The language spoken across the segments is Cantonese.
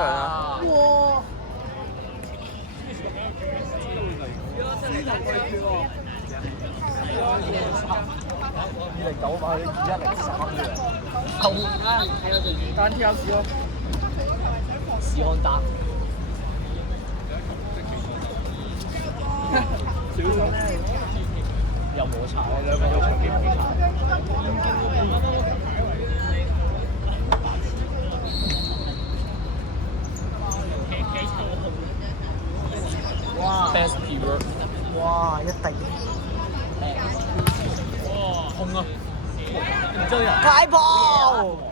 場啊！哇！209嘛，你103嘅。單挑時咯。士安達。小心又摩擦，兩個都長期摩擦。哇 ！Best keyword。哇！一定痛啊！唔追啊！解炮！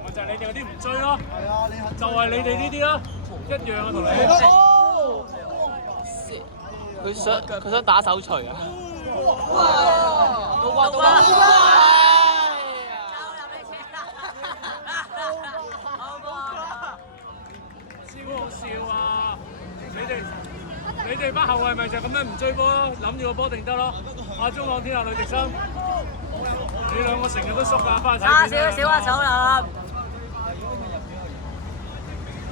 咪就係你哋嗰啲唔追咯，就係你哋呢啲咯，一樣啊同你。佢想打手錘啊！到啊！超好笑啊！你哋班後衞咪就咁樣唔追波咯，諗住個波定得咯。阿中港天下呂迪生，你兩個成日都縮㗎，翻去睇片啦。少啊手啦！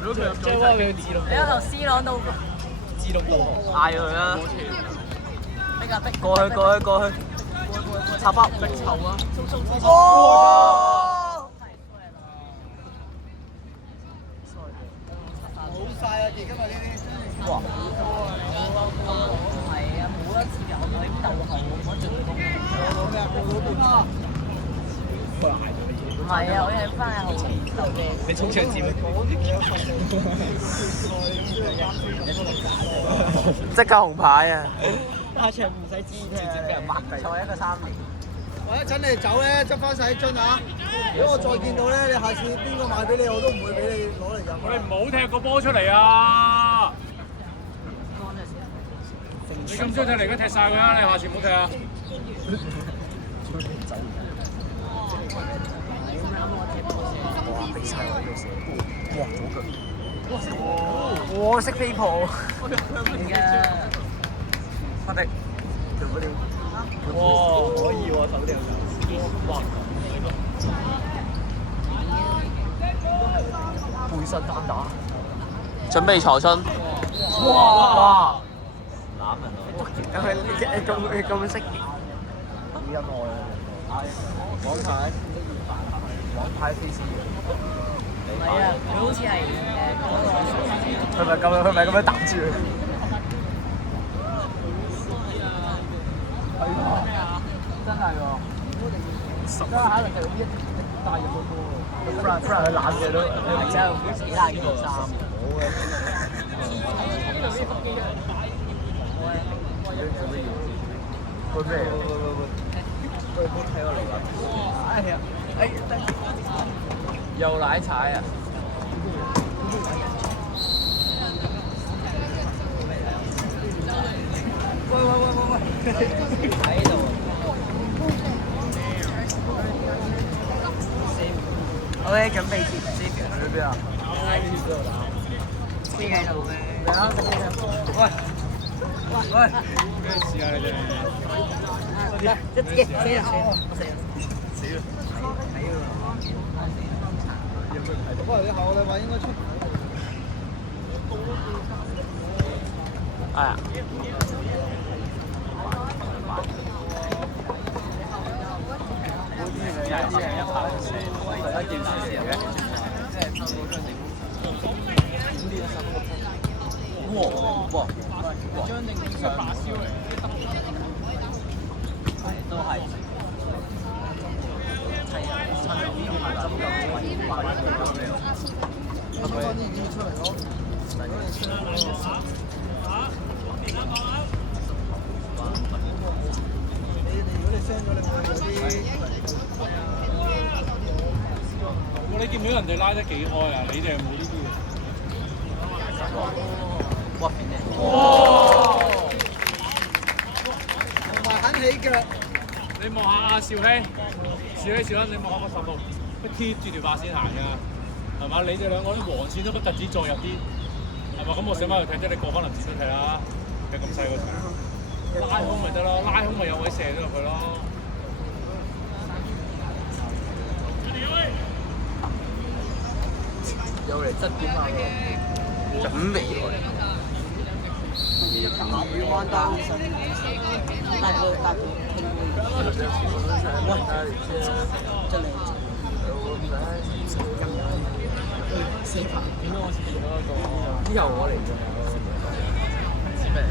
如果佢入咗真係俾佢自動，你喺度 C 朗度自動導嗌佢啦！逼啊逼！過去！插包逼臭啊！哦！好晒啊！而今日呢啲。哇！係啊，冇一次有佢鬥後嗰進攻。唔係啊，我係翻喺後邊鬥嘅。你衝上佔。即刻紅牌啊！下場唔使知直接俾人抹低。就係一個3年。我一陣你走咧，執翻晒啲樽啊！如果我再見到咧，你下次邊個賣俾你，我都唔會俾你攞嚟飲。你唔好踢個波出嚟啊！你咁中意踢嚟，而家踢晒佢啦！你下次唔好踢啊！哇！逼晒我呢度射波！哇！我識飛撲。阿迪，做嗰啲。哇！可以喎，手掉哇！背身單打。準備財春。哇！攬人佢咁識幾恩愛啊！王牌飛師。唔係啊，佢好似係嗰個。佢咪咁樣擋住佢？係啊！真係喎！真係可能係一帶入個波喎。不然佢攬嘅都係啊，好似幾爛件衫。好嘅。佢咩？喂，冇睇我嚟㗎。哎呀！又奶踩啊！喂！喺度。OK，準備接接去邊啊？黐喺度嘅。喂，咩事啊你哋？一自己死人死人。死啦！不過你下個禮拜應該出。係啊。哇！張定經常發燒嚟，都係。係啊，趁呢啲牌針咁快啲出翻啲嘢出嚟咯。如果你 send 咗你會有啲。你見唔見人哋拉得幾開啊？你哋係冇呢啲嘅。哇！變靚。哇！同埋肯起腳。你望下阿兆希，你望下個十六，佢貼住條白線行㗎，係嘛？你哋兩個啲黃線都不特止再入啲，係嘛？咁我醒翻去踢啫，你過翻臨時都踢啦，你咁細個場，拉空咪得咯，拉空咪有位射咗入去咯。有嚟質點啊！準備佢。魚灣單身，大個拼會，真係四排。之後我嚟嘅，知咩啊？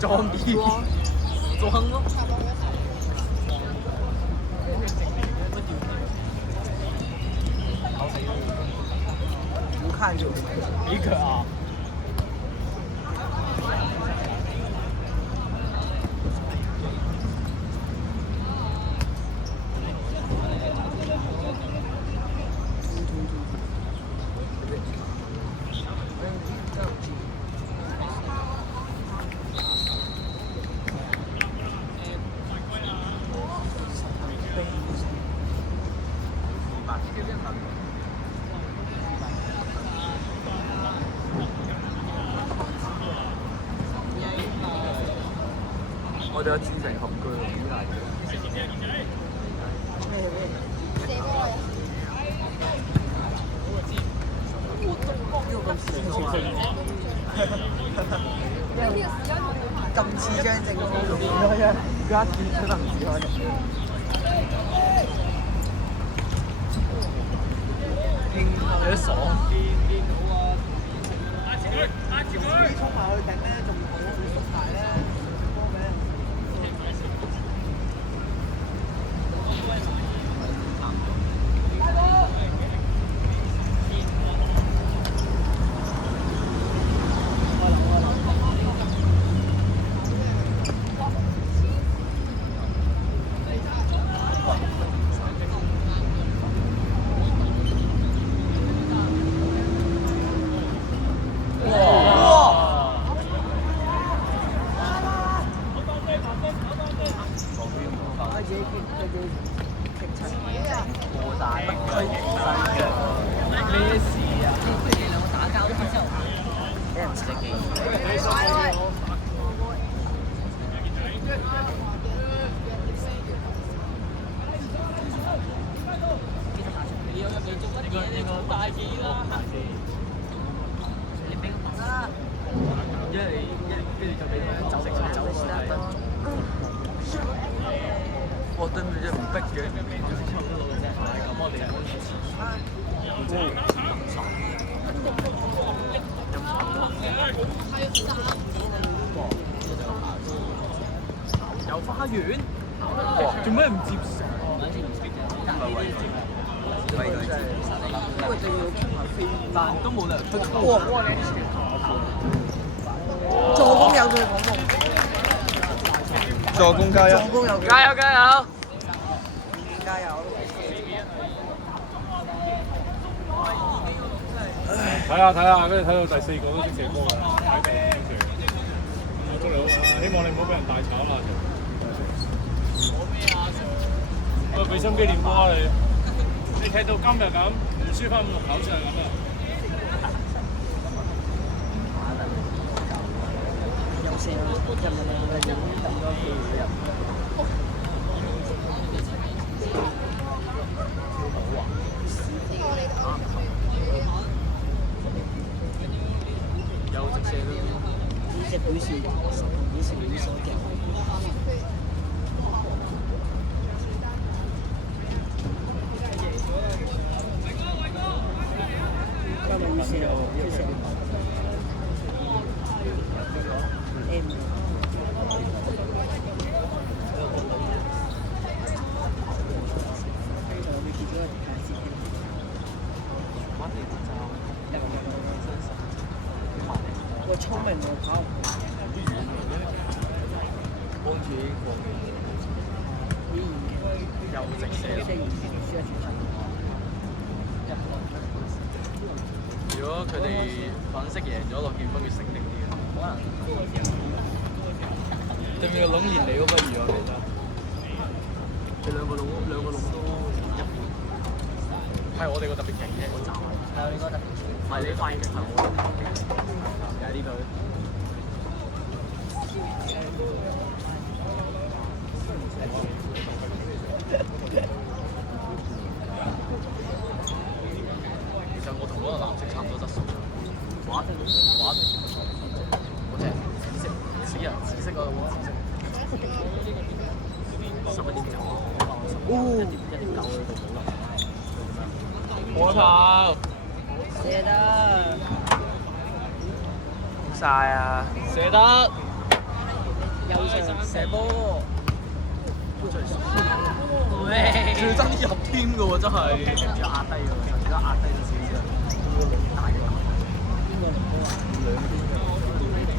裝 B 裝咯，不看就幾強啊！我哋有自成合居幾大嘅。咁似張正方形，而家見出得唔似開嘅。有啲爽。衝埋去頂咧，仲好縮埋咧，波咩？過大北區延伸嘅咩事啊？佢哋兩個打交之後，俾人射技。你俾個白啦，跟住就俾佢走我對面隻唔逼嘅，咁我哋有花園，做咩唔接受？因為就要出埋飛，但都冇理由出到。助攻有佢講助攻加一，助攻有佢，加油加油！加油！睇下，跟住睇到第四個都先射波㗎，祝你好啊！希望你唔好俾人大炒啦。喂，俾心機練波啊你！你踢到今日咁，唔輸翻5、6球先係咁啊！有射入嚟啦，有咁多機會入。有直射都。呢隻表示以前冇手嘅。今日要射要射。M。我哋結咗個牌先。我聰明我跑唔到。公主過你又直射。即係以前輸一場如果佢哋粉色贏咗，落劍鋒會醒定啲嘅。可能。對面個籠連你都不如我覺得。佢兩個籠都一般。係我哋個特別勁啫，個站。係啊，你個特別勁。唔係你發現係我特別勁。又係呢句。其實我同嗰個藍色差唔多質素。玩嗰隻紫色嗰個紫色。11.9。哦，1.9喺度冇啦。我頭。射得。晒啊！射得。右上射波。喂！仲要爭啲入添嘅喎，真係。仲要壓低喎，仲要壓低咗少少。大嘅。邊個嚟波啊？兩邊嘅。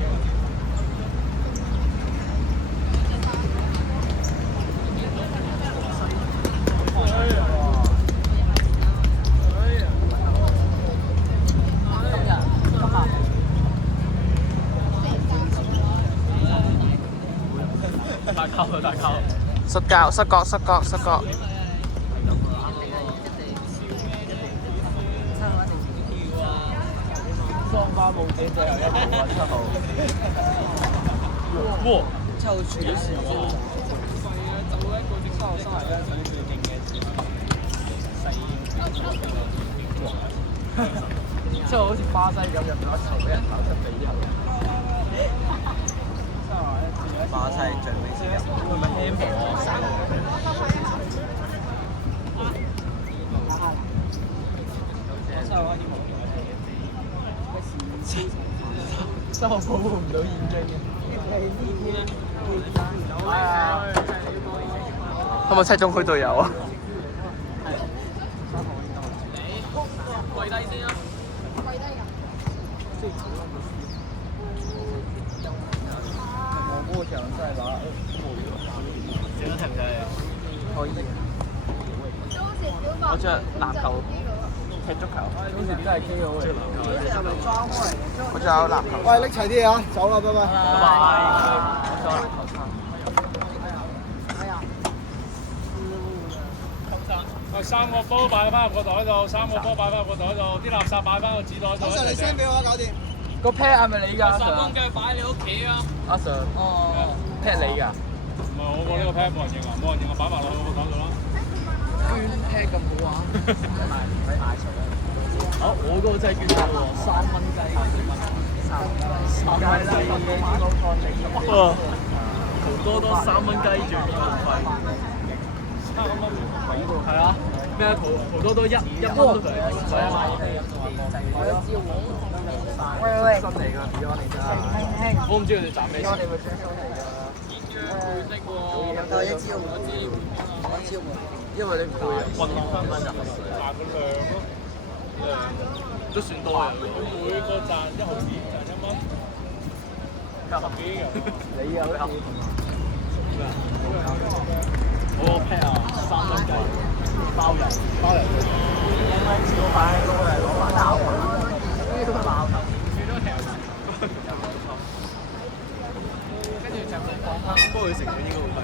大球！失角，失角，失角，失角。雙花冇姐最後一步啊，7號。哇！7號處理時喎。7號生涯嗰陣時最勁嘅。7號好似巴西咁入咗一球，俾人跑出地後。巴西最尾先入，會唔會 handball 7號保護唔到現經嘅。可唔可以猜中區隊友啊？跪低先啊！跪低㗎。我嗰個場真係打整得停就係可以。我着籃球踢足球，嗰時都係 K 好嘅。我仲有籃球。喂，拎齊啲啊！走啦，拜拜。拜拜。我做籃球衫。喂，3個波擺翻入個袋度，3個波擺翻入個袋度，啲垃圾擺翻個紙袋度。阿 Sir，你 send 俾我啊，搞掂。個 pair 係咪你㗎？三蚊雞擺你屋企啊！阿 Sir，哦，pair 你㗎？唔係我個呢個 pair 冇人認啊，冇人認啊，擺埋落去我個袋度啦。捐 pair 咁好玩，唔使買水啦。好，我嗰個真係捐咗喎，3蚊雞。3蚊雞。哇！豪多多3蚊雞仲要免費。3蚊。係啊，咩啊？豪多多1蚊都同你免費啊嘛。喂，新嚟㗎，俾我哋咋？我唔知佢哋賺咩錢。有一支喎，因為你唔會運動翻翻入去，賺個量咯，量都算多嘅。每個賺1毫子，賺1蚊，加10幾嘅。你啊，我個 pair 啊，3蚊雞，包郵。老闆攞翻打我，呢個鬧頭，最多條。跟住就放翻，不過佢成本應該好低。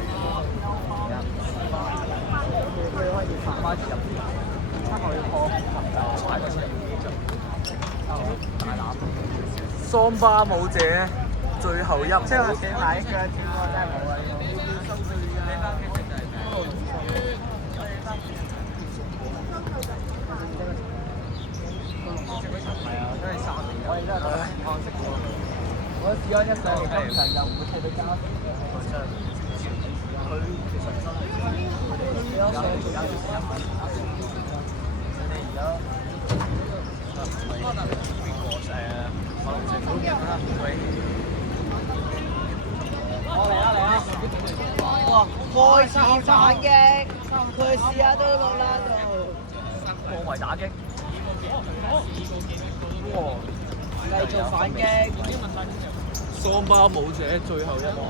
佢可以發翻入邊，7號要破就踩個車大膽。桑巴舞者最後一，即係我寫埋一腳添喎，真係冇啊！係啊，都係3年。我哋都係睇健康食喎。我試安一上嚟今場又唔會踢到加時嘅，佢真係佢其實真係佢哋而家上嚟而家要1分，佢哋而家可能邊個可能成都人啦，喂！我嚟啦！哇！開始反擊，佢試下都落啦度。破圍打擊。哇！繼續反擊。桑巴舞者最後一幕。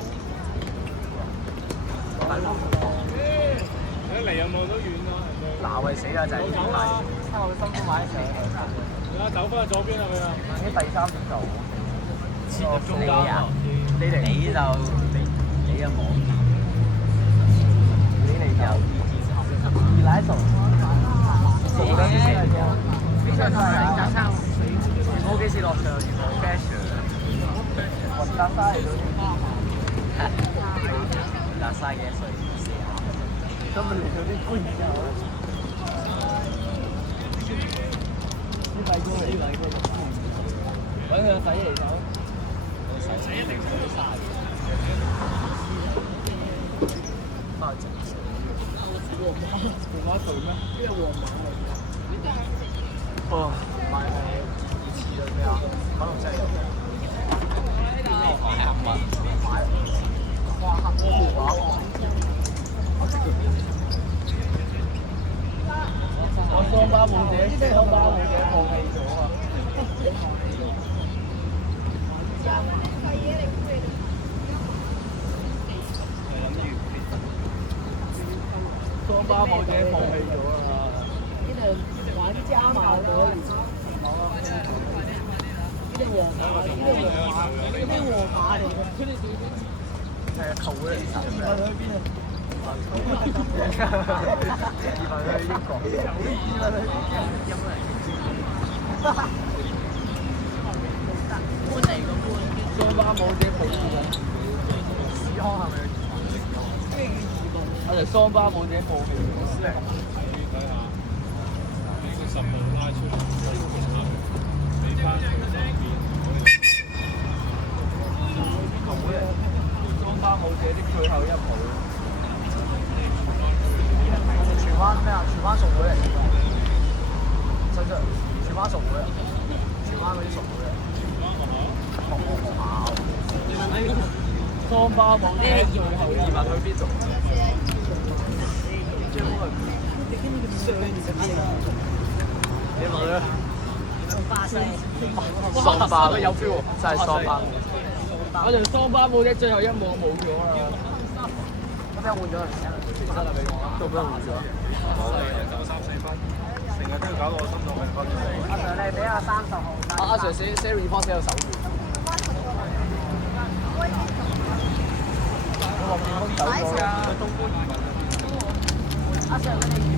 你嚟有冇都遠啦，鬧係死啊！就係呢啲牌。差好辛苦買一場。而家走翻去左邊啦佢啊！已經第3點球。切入中間啊！你嚟你就你又冇。你嚟就二奶手。比賽都係隔餐冇幾時落場，原來 cash。雲達沙嚟到打晒嘅水。根本嚟到啲官之後。啲細哥嚟，揾佢個仔嚟手。洗一定洗晒。我做咩？呢個黃馬哦，買係似到咩啊？可能真係我桑巴舞者放棄咗啊！桑巴舞者放棄咗啊！玩家馬德里。呢啲皇馬嚟嘅。係球會嚟㗎。移民去邊啊？移民去英國。桑巴舞者保護緊自己。史康係咪？我哋桑巴舞者報名公司嚟。睇下，你個10號拉出嚟，俾翻上邊。桑巴舞者的最後一步。荃灣咩啊？荃灣熟會嚟㗎。真真，荃灣熟會啊！荃灣嗰啲熟會啊！學校。桑巴舞者最後一步。去邊度？你問佢。巴西。桑巴都有 feel 喎，真係桑巴。我哋桑巴舞者最後一幕冇咗啦。咁樣換咗啦，真係俾我，都俾人換咗。93-4分，成日都要搞到我心臟病發咗。阿 Sir 你俾阿30號。阿 Sir 寫 report 寫到手軟。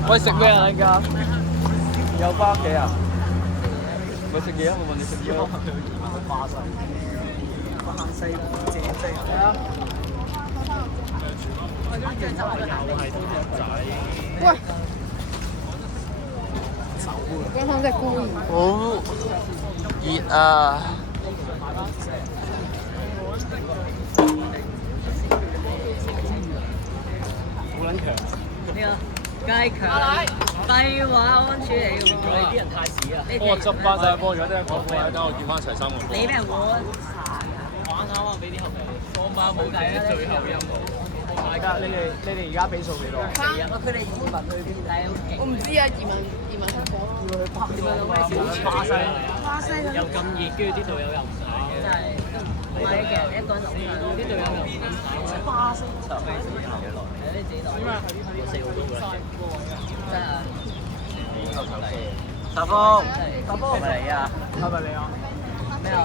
喂，食咩啊？而家有翻屋企啊？咪食嘢啊！我問你食嘢咯。巴西。巴西正正。係啊。喂，剛剛在故意。好熱啊！好撚強。呢個雞強，廢話安全嚟嘅喎。你啲人太屎啊！幫我執翻曬波，如果真係講波，等我見翻齊3個波。你咩玩？玩下啊！俾啲後備。桑巴舞者最後一幕。大家你哋而家比數幾多？佢哋移民去邊？我唔知啊，移民去火。巴西。巴西又咁熱，跟住啲隊友又唔打，真係唔係嘅，一個人就啲隊友又唔打。巴西就係你自己打，有4個都㗎，真係。十峰，係咪你啊？係咪你啊？咩啊？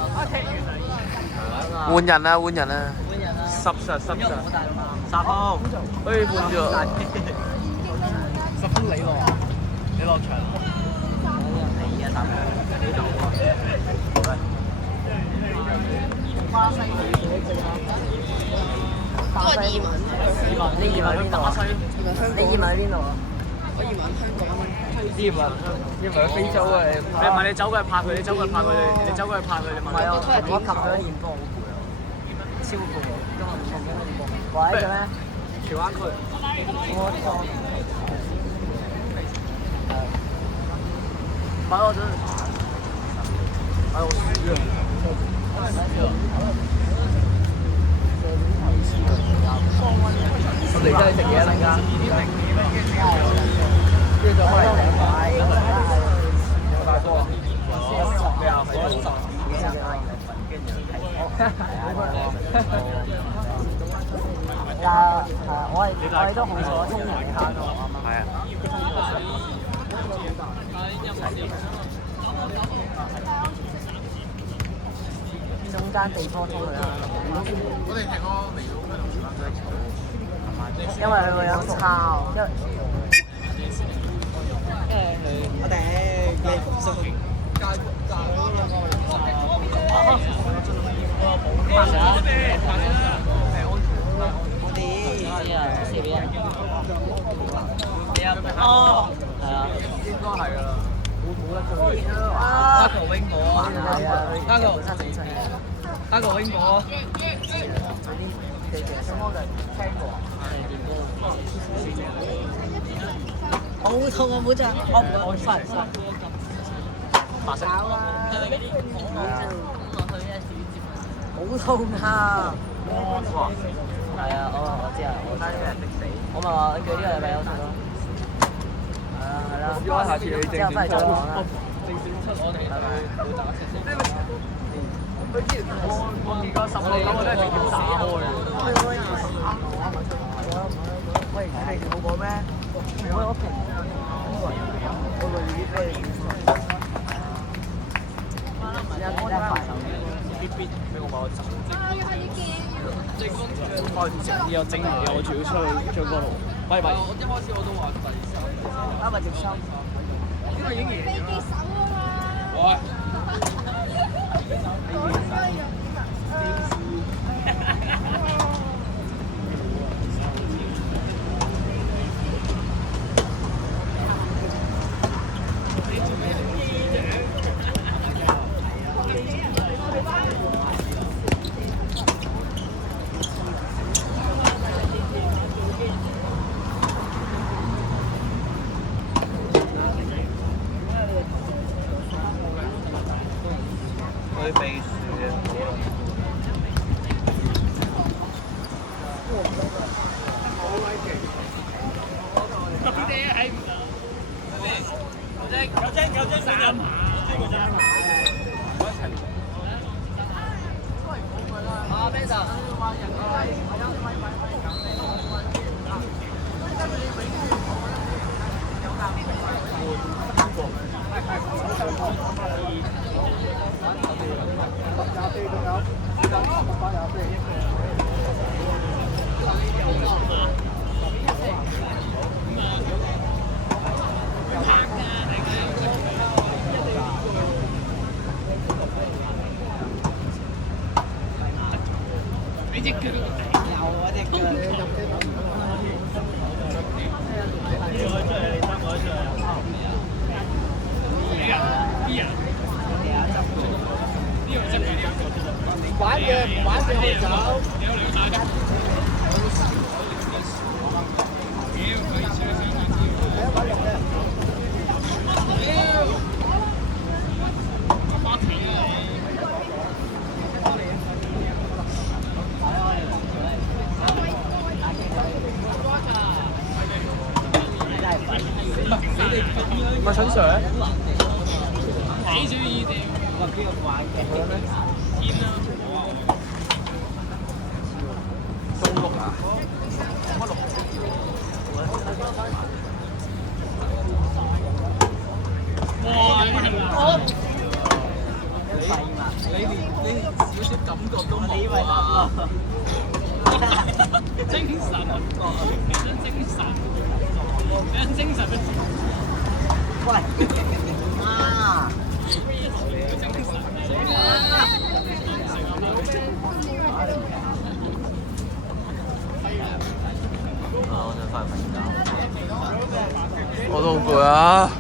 換人啊！換人啊！本人啊？濕實濕實。好大嘛？十峰，誒換咗。10分你落，你落場。你啊，大哥，你做啊？巴西都係移民。你移民去巴西？你移民喺邊度啊？我移民香港。移民去非洲啊！你唔係你走過去拍佢，你走過去拍佢，你走過去拍佢，你問佢。我琴日練波好攰啊，超攰，今日唔同嘅練波。喂，做咩？荃灣區。買我真係，買我輸啊！我哋真係食嘢啦，而家。跟住就開嚟講。有大波啊！咩啊？我哋都好咗沖涼嘅坑咯，係啊。中間地方沖涼。我哋係個嚟到咩同事因為佢個樣抄，因為我哋你上去哦，係啊，應該係㗎啦。啊，個 wing 波啊，係啊，加個真整親嘅，加個 wing 波。好痛啊！唔好再，我翻嚟先。白色。好痛啊！哇！係啊，我知啊，我差啲俾人逼死。我咪話佢呢個禮拜休息咯。係啦，因為下次你正之後翻嚟再講啦。正選出我哋會打一隻先。我而家10個9個都係直接打開嘅。喂，你哋冇講咩？我平。我累啲咩？必俾我買個酒精。開始食，又整完嘢，我仲要出去將嗰度。拜拜。我一開始我都話第3。啱咪接收。因為影完。飛機手啊嘛。喂。佢避暑玩嘅唔玩嘅可以走。唔係陳 Sir。睇住意定。中六啊？哇！你少少感覺都冇啊！精神啊！其實精神，俾人精神嘅。喂，啊！我都好攰啊！